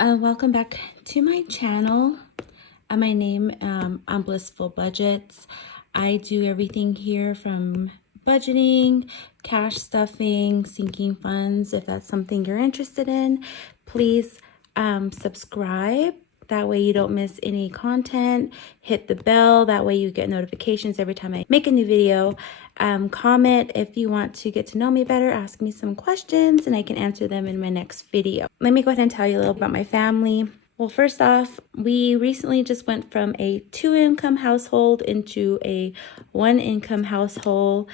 Welcome back to my channel. My name, I'm Blissful Budgets. I do everything here from budgeting, cash stuffing, sinking funds. If that's something you're interested in, please subscribe. That way you don't miss any content. Hit the bell. That way you get notifications every time I make a new video. Comment if you want to get to know me better. Ask me some questions and I can answer them in my next video. Let me go ahead and tell you a little about my family. Well, first off, we recently just went from a 2-income household into a 1-income household,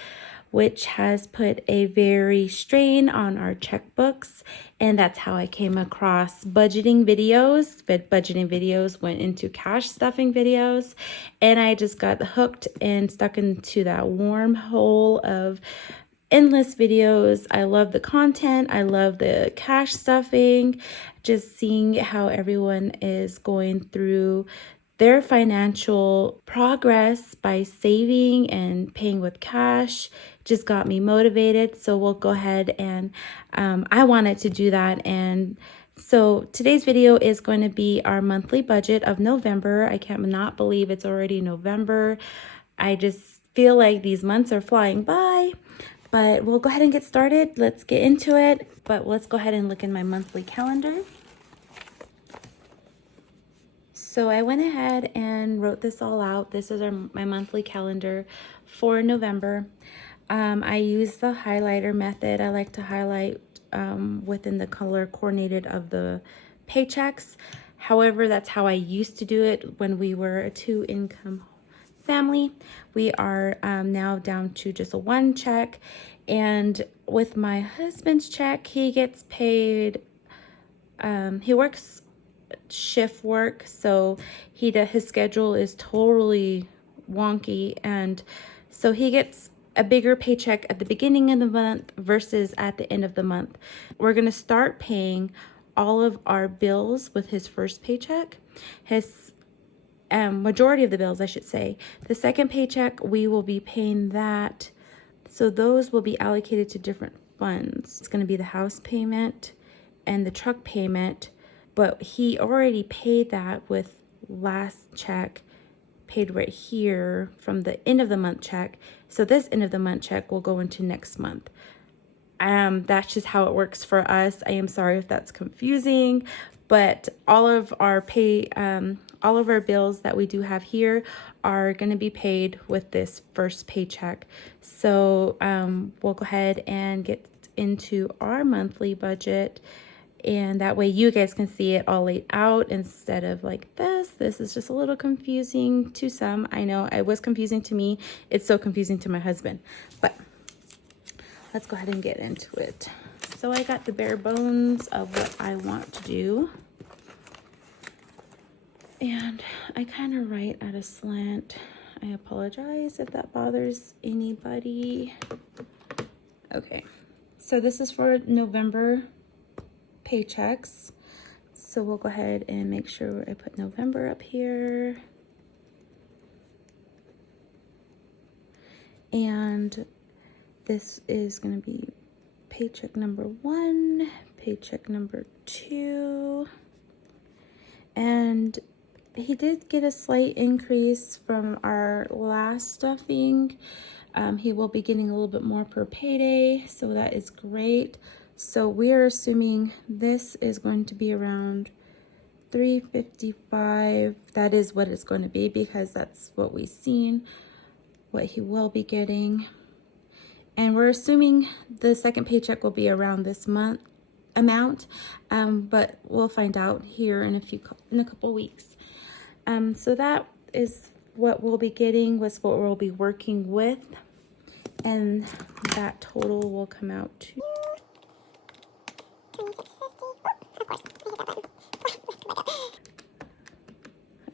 which has put a very strain on our checkbooks. And that's how I came across budgeting videos. But budgeting videos went into cash stuffing videos. And I just got hooked and stuck into that wormhole of endless videos. I love the content. I love the cash stuffing. Just seeing how everyone is going through their financial progress by saving and paying with cash just got me motivated. So we'll go ahead and I wanted to do that. And so today's video is going to be our monthly budget of November. I cannot believe it's already November. I just feel like these months are flying by. But we'll go ahead and get started. Let's get into it. But let's go ahead and look in my monthly calendar. So I went ahead and wrote this all out. This is my monthly calendar for November. I use the highlighter method. I like to highlight within the color coordinated of the paychecks. However, that's how I used to do it when we were a 2-income family. We are now down to just a 1 check, and with my husband's check, he gets paid. He works shift work, so his schedule is totally wonky, and so he gets a bigger paycheck at the beginning of the month versus at the end of the month. We're gonna start paying all of our bills with his first paycheck. His majority of the bills, I should say. The second paycheck, we will be paying that. So those will be allocated to different funds. It's going to be the house payment and the truck payment, but he already paid that with last check paid right here from the end of the month check. So this end of the month check will go into next month. That's just how it works for us. I am sorry if that's confusing, but all of our bills that we do have here are going to be paid with this first paycheck. So we'll go ahead and get into our monthly budget, and that way you guys can see it all laid out instead of like this. This is just a little confusing to some. I know it was confusing to me. It's so confusing to my husband, but let's go ahead and get into it. So I got the bare bones of what I want to do. And I kind of write at a slant. I apologize if that bothers anybody. Okay, so this is for November paychecks. So we'll go ahead and make sure I put November up here. And this is going to be paycheck number 1, paycheck number 2. And he did get a slight increase from our last stuffing. He will be getting a little bit more per payday, so that is great. So we are assuming this is going to be around $355. That is what it's going to be because that's what we've seen, what he will be getting. And we're assuming the second paycheck will be around this month amount, but we'll find out here in a couple weeks. So that is what we'll be getting, was what we'll be working with, and that total will come out to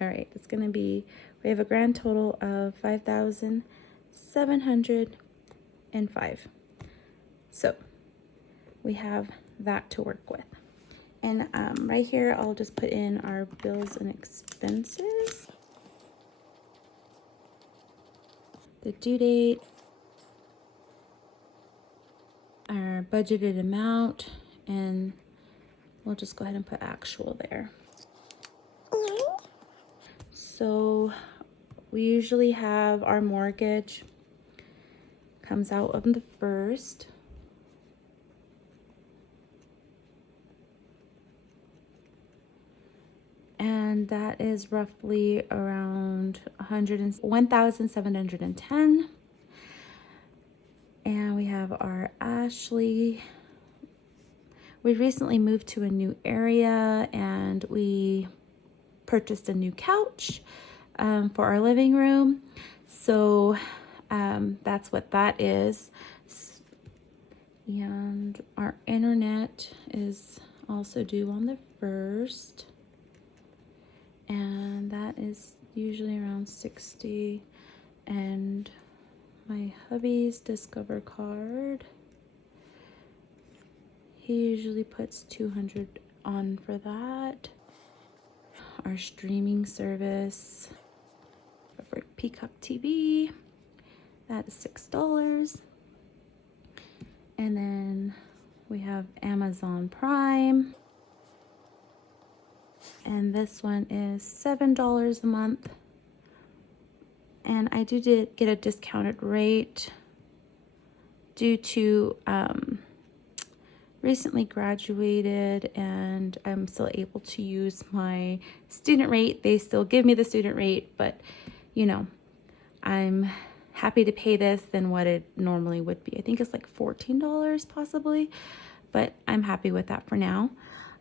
all right, it's gonna be, we have a grand total of $5,705. So we have that to work with. And right here, I'll just put in our bills and expenses, the due date, our budgeted amount, and We'll just go ahead and put actual there. So we usually have our mortgage comes out on the 1st. And that is roughly around 1,710. And we have our Ashley. We recently moved to a new area and we purchased a new couch for our living room. So that's what that is. And our internet is also due on the 1st. And that is usually around 60. And my hubby's Discover card, he usually puts 200 on for that. Our streaming service for Peacock TV, that is $6. And then we have Amazon Prime, and this one is $7 a month. And I did get a discounted rate due to recently graduated, and I'm still able to use my student rate. They still give me the student rate, but you know, I'm happy to pay this than what it normally would be. I think it's like $14 possibly, but I'm happy with that for now.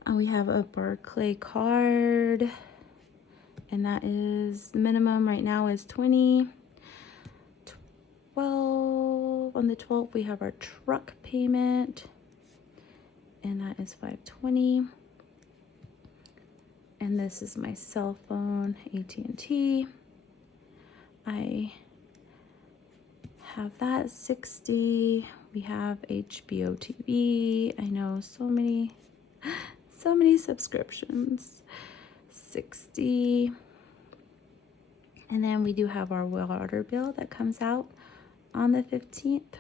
We have a Barclay card, and that is, the minimum right now is 20. 12 on the 12th we have our truck payment, and that is $520. And this is my cell phone, AT&T. I have that, $60. We have HBO TV. I know, so many subscriptions. $60. And then we do have our water bill that comes out on the 15th,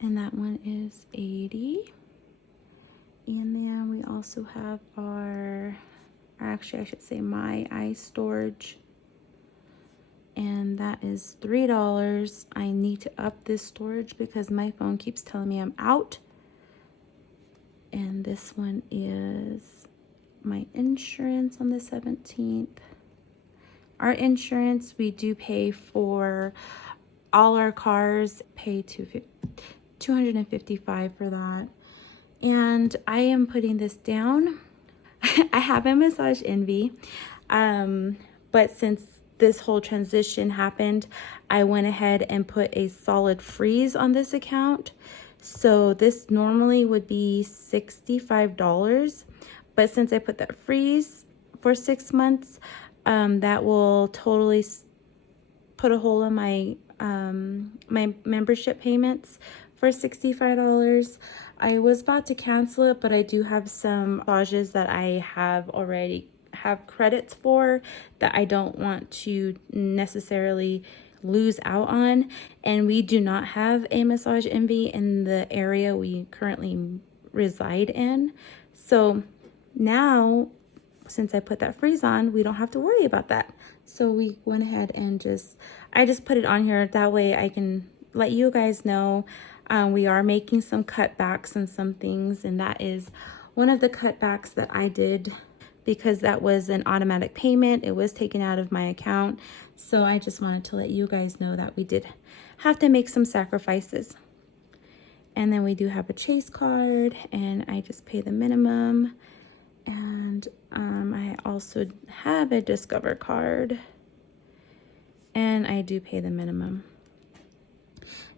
and that one is $80. And then we also have our, actually I should say my ice storage, and that is $3. I need to up this storage because my phone keeps telling me I'm out. And this one is my insurance on the 17th. Our insurance, we do pay for all our cars, pay $255 for that. And I am putting this down. I have a massage envy, but since this whole transition happened, I went ahead and put a solid freeze on this account. So this normally would be $65, but since I put that freeze for 6 months, that will totally put a hole in my my membership payments for $65. I was about to cancel it, but I do have some massages that I have already have credits for that I don't want to necessarily lose out on. And we do not have a massage envy in the area we currently reside in. So now, since I put that freeze on, we don't have to worry about that. So we went ahead and I just put it on here. That way I can let you guys know we are making some cutbacks and some things. And that is one of the cutbacks that I did, because that was an automatic payment. It was taken out of my account. So I just wanted to let you guys know that we did have to make some sacrifices. And then we do have a Chase card, and I just pay the minimum. And I also have a Discover card, and I do pay the minimum.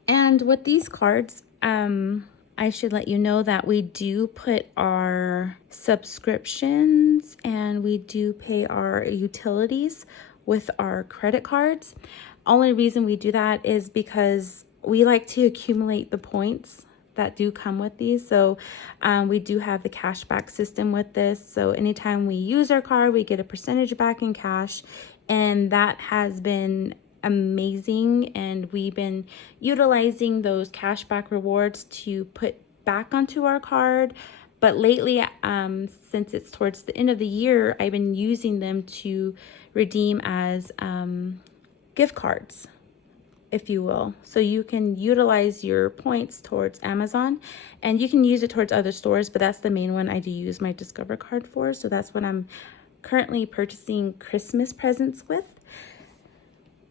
And with these cards, I should let you know that we do put our subscriptions and we do pay our utilities with our credit cards. Only reason we do that is because we like to accumulate the points that do come with these. So we do have the cashback system with this. So anytime we use our card, we get a percentage back in cash, and that has been amazing. And we've been utilizing those cashback rewards to put back onto our card But lately, since it's towards the end of the year, I've been using them to redeem as gift cards, if you will. So you can utilize your points towards Amazon, and you can use it towards other stores, but that's the main one I do use my Discover card for. So that's what I'm currently purchasing Christmas presents with.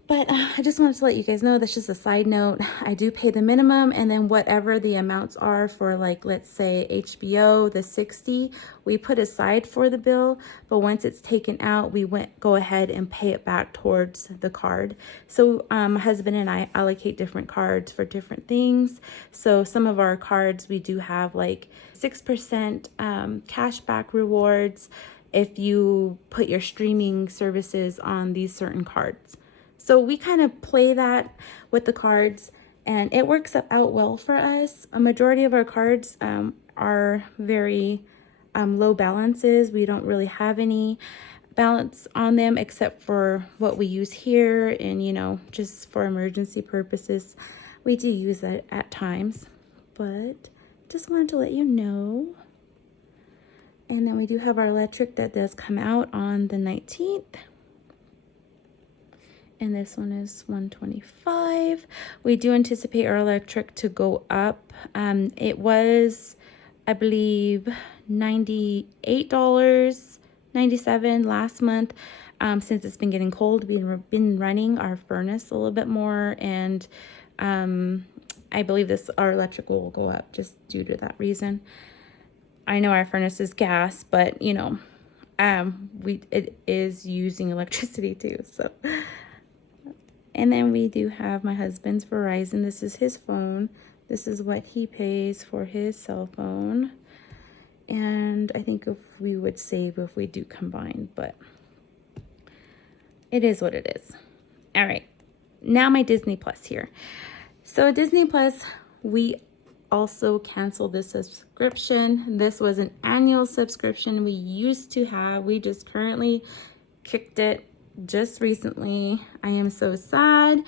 But I just wanted to let you guys know, that's just a side note. I do pay the minimum, and then whatever the amounts are for, like, let's say HBO, the 60, we put aside for the bill, but once it's taken out, we go ahead and pay it back towards the card. So my husband and I allocate different cards for different things. So some of our cards, we do have like 6% cash back rewards if you put your streaming services on these certain cards. So we kind of play that with the cards, and it works out well for us. A majority of our cards are very low balances. We don't really have any balance on them except for what we use here, and, you know, just for emergency purposes. We do use that at times, but just wanted to let you know. And then we do have our electric that does come out on the 19th. And this one is $125. We do anticipate our electric to go up. It was, I believe, $98.97 last month. Since it's been getting cold, we've been running our furnace a little bit more, and I believe our electric will go up just due to that reason. I know our furnace is gas, but you know, it is using electricity too, so. And then we do have my husband's Verizon. This is his phone. This is what he pays for his cell phone. And I think if we would save if we do combine, but it is what it is. All right, now my Disney Plus here. So Disney Plus, we also canceled this subscription. This was an annual subscription we used to have. We just currently kicked it just recently. I am so sad,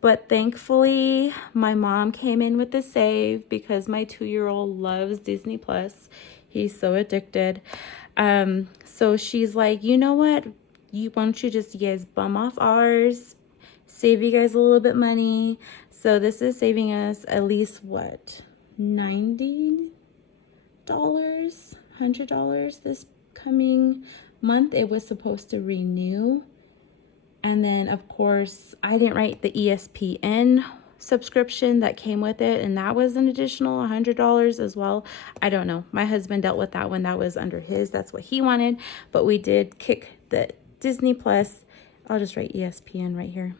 but thankfully my mom came in with the save because my 2-year-old loves Disney Plus. He's so addicted. So she's like, you know what, why don't you guys bum off ours, save you guys a little bit money. So this is saving us at least what, $90, $100 this coming month. It was supposed to renew. And then, of course, I didn't write the ESPN subscription that came with it, and that was an additional $100 as well. I don't know. My husband dealt with that one. That was under his. That's what he wanted. But we did kick the Disney Plus. I'll just write ESPN right here.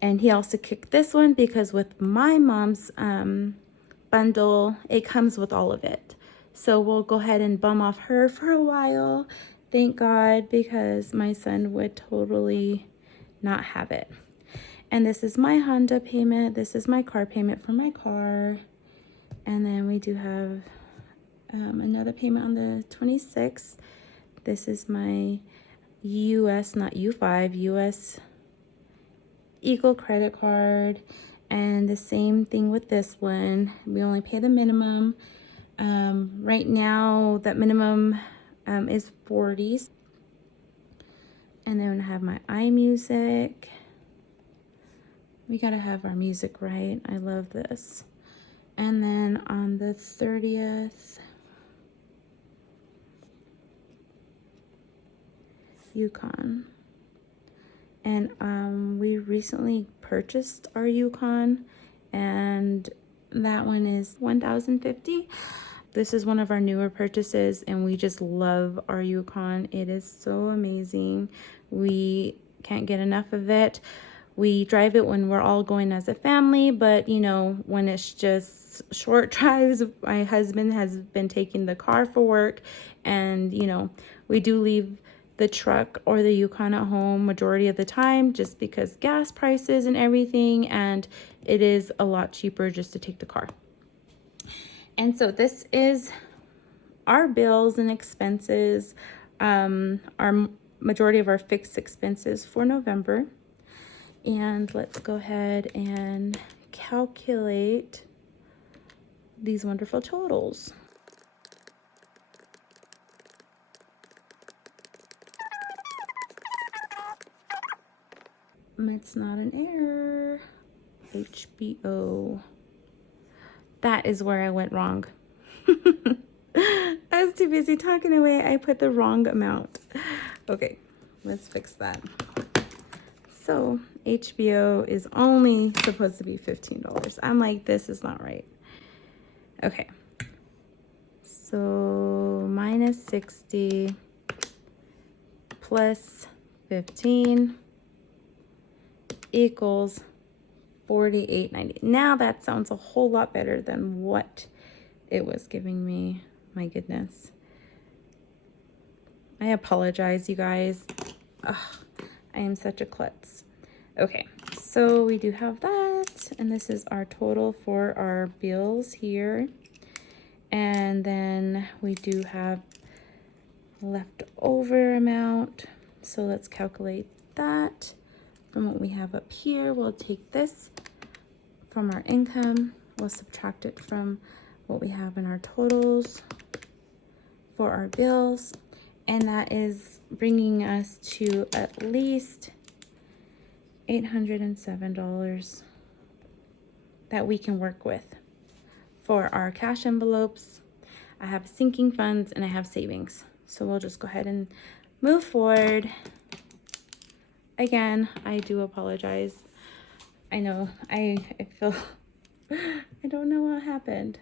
And he also kicked this one because with my mom's bundle, it comes with all of it. So we'll go ahead and bum off her for a while. Thank God, because my son would totally not have it. And this is my Honda payment. This is my car payment for my car. And then we do have another payment on the 26th. This is my US, not U5, US Eagle credit card. And the same thing with this one. We only pay the minimum. Right now, that minimum is $40. And then I have my iMusic. We gotta have our music right. I love this. And then on the 30th, Yukon. And we recently purchased our Yukon, and that one is $1,050. This is one of our newer purchases, and we just love our Yukon. It is so amazing. We can't get enough of it. We drive it when we're all going as a family, but you know, when it's just short drives, my husband has been taking the car for work, and you know, we do leave the truck or the Yukon at home majority of the time just because gas prices and everything, and it is a lot cheaper just to take the car. And so this is our bills and expenses, our majority of our fixed expenses for November. And let's go ahead and calculate these wonderful totals. It's not an error. HBO. That is where I went wrong. I was too busy talking away. I put the wrong amount. Okay, let's fix that. So HBO is only supposed to be $15. I'm like, this is not right. Okay. So minus 60 plus 15 equals $48.90. Now that sounds a whole lot better than what it was giving me. My goodness. I apologize, you guys. Ugh, I am such a klutz. Okay, so we do have that, and this is our total for our bills here. And then we do have leftover amount. So let's calculate that from what we have up here. We'll take this from our income. We'll subtract it from what we have in our totals for our bills. And that is bringing us to at least $807 that we can work with for our cash envelopes. I have sinking funds and I have savings. So we'll just go ahead and move forward. Again, I do apologize. I know, I feel, I don't know what happened.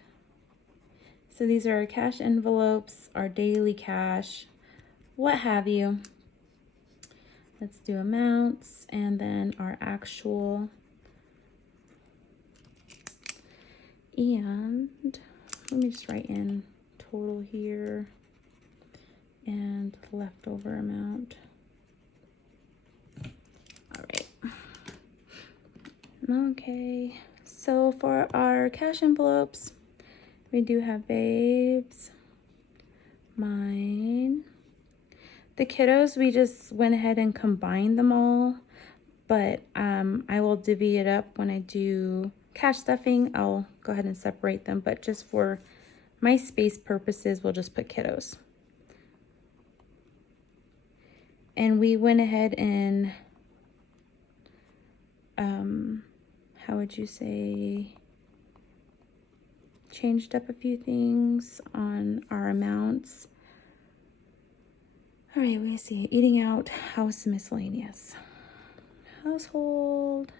So these are our cash envelopes, our daily cash, what have you. Let's do amounts and then our actual. And let me just write in total here and leftover amount. All right. Okay, so for our cash envelopes, we do have Babes, mine. The kiddos, we just went ahead and combined them all, but I will divvy it up when I do cash stuffing. I'll go ahead and separate them, but just for my space purposes, we'll just put kiddos. And we went ahead and, how would you say, changed up a few things on our amounts. All right, we see eating out, house miscellaneous, household.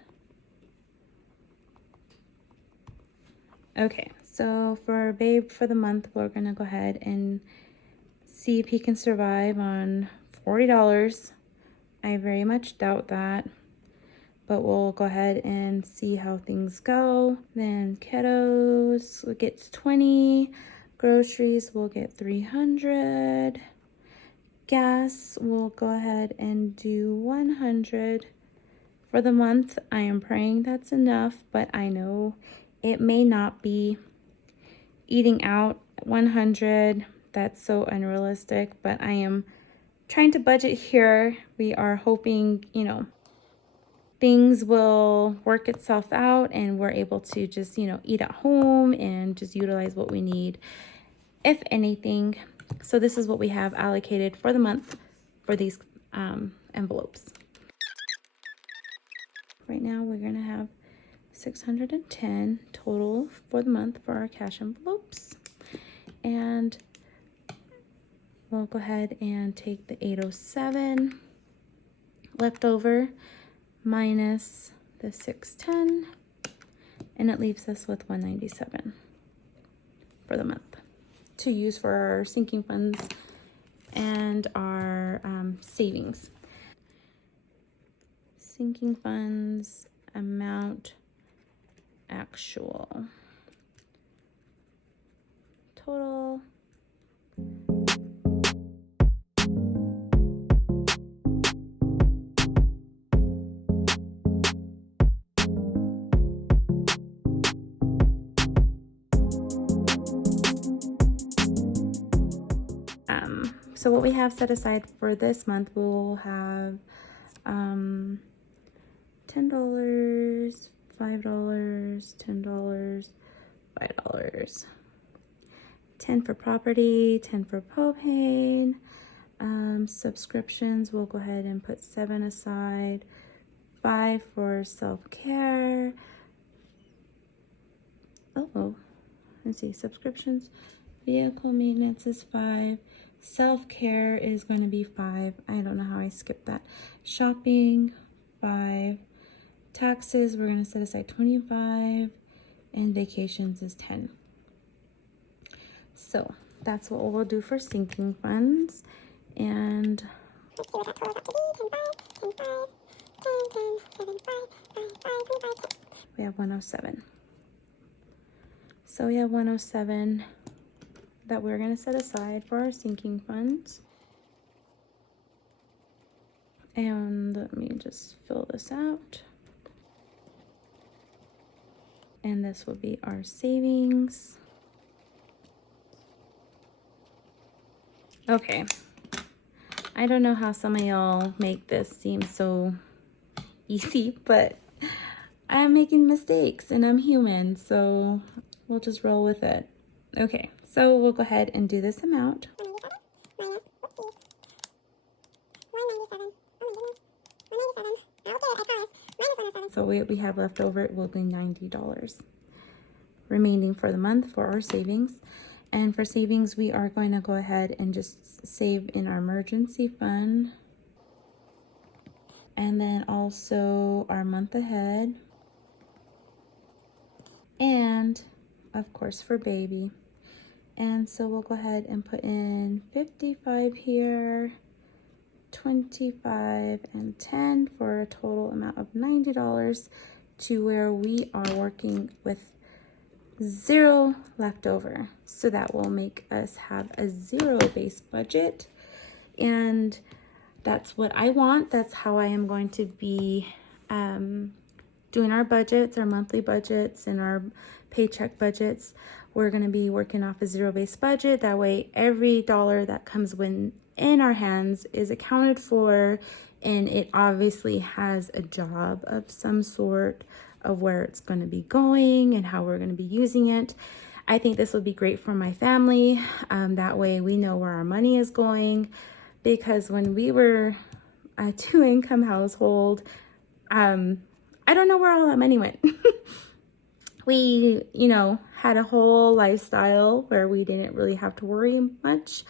Okay, so for Babe for the month, we're gonna go ahead and see if he can survive on $40. I very much doubt that, but we'll go ahead and see how things go. Then kiddos gets 20, groceries will get 300. Gas, we'll go ahead and do 100 for the month. I am praying that's enough, but I know it may not be. Eating out 100, that's so unrealistic, but I am trying to budget here. We are hoping, you know, things will work itself out and we're able to just, you know, eat at home and just utilize what we need, if anything. So this is what we have allocated for the month for these envelopes. Right now we're gonna have 610 total for the month for our cash envelopes. And we'll go ahead and take the 807 left over minus the 610, and it leaves us with 197 for the month to use for our sinking funds and our savings. Sinking funds amount actual total. So what we have set aside for this month, we'll have $10, $5, $10, $5, 10 for property, 10 for propane. Subscriptions, we'll go ahead and put 7 aside, $5 5 for self-care. Oh, let's see, subscriptions. Vehicle maintenance is 5. Self-care is going to be 5. I don't know how I skipped that. Shopping, 5. Taxes, we're going to set aside 25. And vacations is 10. So that's what we'll do for sinking funds. And we have 107. So we have 107 that we're going to set aside for our sinking funds. And let me just fill this out. And this will be our savings. Okay. I don't know how some of y'all make this seem so easy, but I'm making mistakes and I'm human, so we'll just roll with it. Okay, so we'll go ahead and do this amount. So what we have left over will be $90 remaining for the month for our savings. And for savings, we are going to go ahead and just save in our emergency fund. And then also our month ahead. And of course for baby. And so we'll go ahead and put in 55 here, 25 and 10 for a total amount of $90 to where we are working with 0 left over. So that will make us have a 0 base budget. And that's what I want. That's how I am going to be doing our budgets, our monthly budgets and our paycheck budgets. We're going to be working off a 0 base budget. That way every dollar that comes in our hands is accounted for, and it obviously has a job of some sort of where it's going to be going and how we're going to be using it. I think this would be great for my family. That way we know where our money is going, because when we were a 2-income household, I don't know where all that money went. We, had a whole lifestyle where we didn't really have to worry much.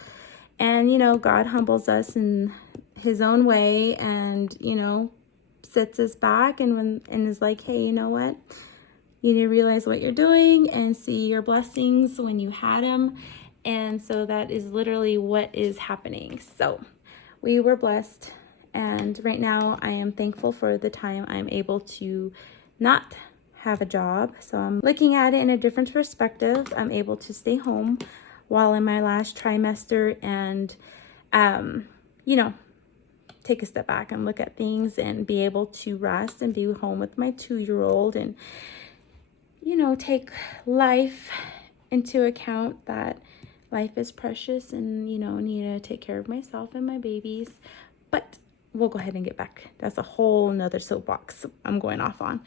And, God humbles us in his own way and, sits us back and is like, hey, you know what? You need to realize what you're doing and see your blessings when you had them. And so that is literally what is happening. So we were blessed. And right now I am thankful for the time I'm able to not have a job. So I'm looking at it in a different perspective. I'm able to stay home while in my last trimester and, take a step back and look at things and be able to rest and be home with my 2-year-old and, take life into account, that life is precious and, need to take care of myself and my babies. But we'll go ahead and get back. That's a whole nother soapbox I'm going off on.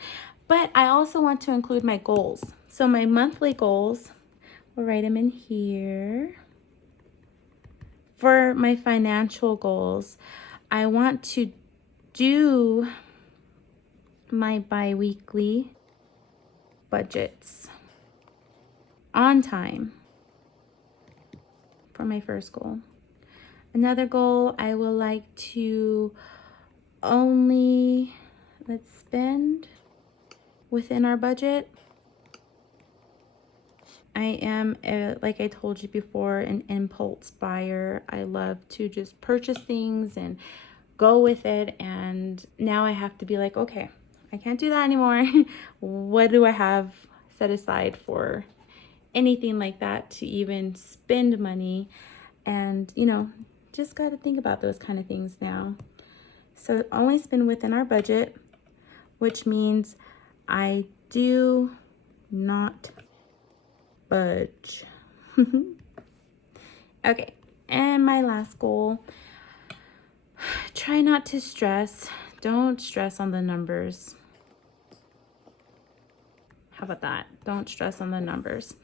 But I also want to include my goals. So my monthly goals, we'll write them in here. For my financial goals, I want to do my bi-weekly budgets on time for my first goal. Another goal, I would like to only, spend within our budget. I am, like I told you before, an impulse buyer. I love to just purchase things and go with it. And now I have to be like, okay, I can't do that anymore. What do I have set aside for anything like that to even spend money? And, just got to think about those kind of things now. So only spend within our budget, which means I do not budge. Okay, and my last goal, try not to stress. Don't stress on the numbers. How about that? Don't stress on the numbers.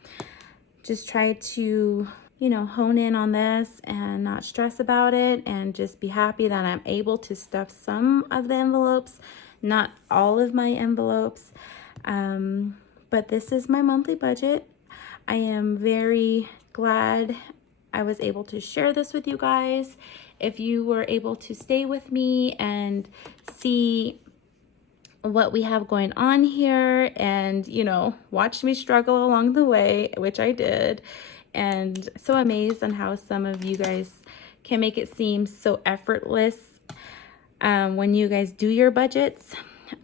Just try to, hone in on this and not stress about it, and just be happy that I'm able to stuff some of the envelopes not all of my envelopes. But this is my monthly budget. I am very glad I was able to share this with you guys. If you were able to stay with me and see what we have going on here and, you know, watch me struggle along the way, which I did, and so amazed on how some of you guys can make it seem so effortless when you guys do your budgets.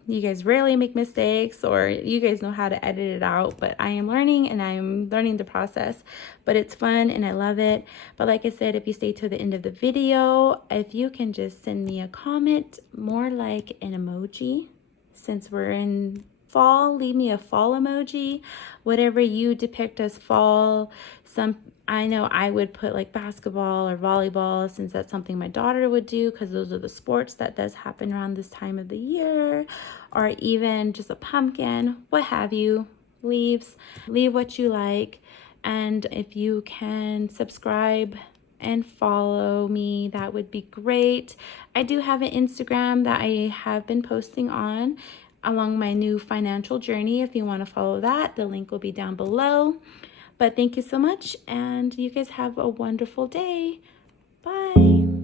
You guys rarely make mistakes, or you guys know how to edit it out, but I am learning, and I'm learning the process, but it's fun and I love it. But like I said, if you stay to the end of the video, if you can just send me a comment, more like an emoji, since we're in fall, leave me a fall emoji, whatever you depict as fall. I know I would put like basketball or volleyball, since that's something my daughter would do, because those are the sports that does happen around this time of the year, or even just a pumpkin, what have you. Leave what you like. And if you can subscribe and follow me, that would be great. I do have an Instagram that I have been posting on along my new financial journey. If you want to follow that, the link will be down below. But thank you so much, and you guys have a wonderful day. Bye.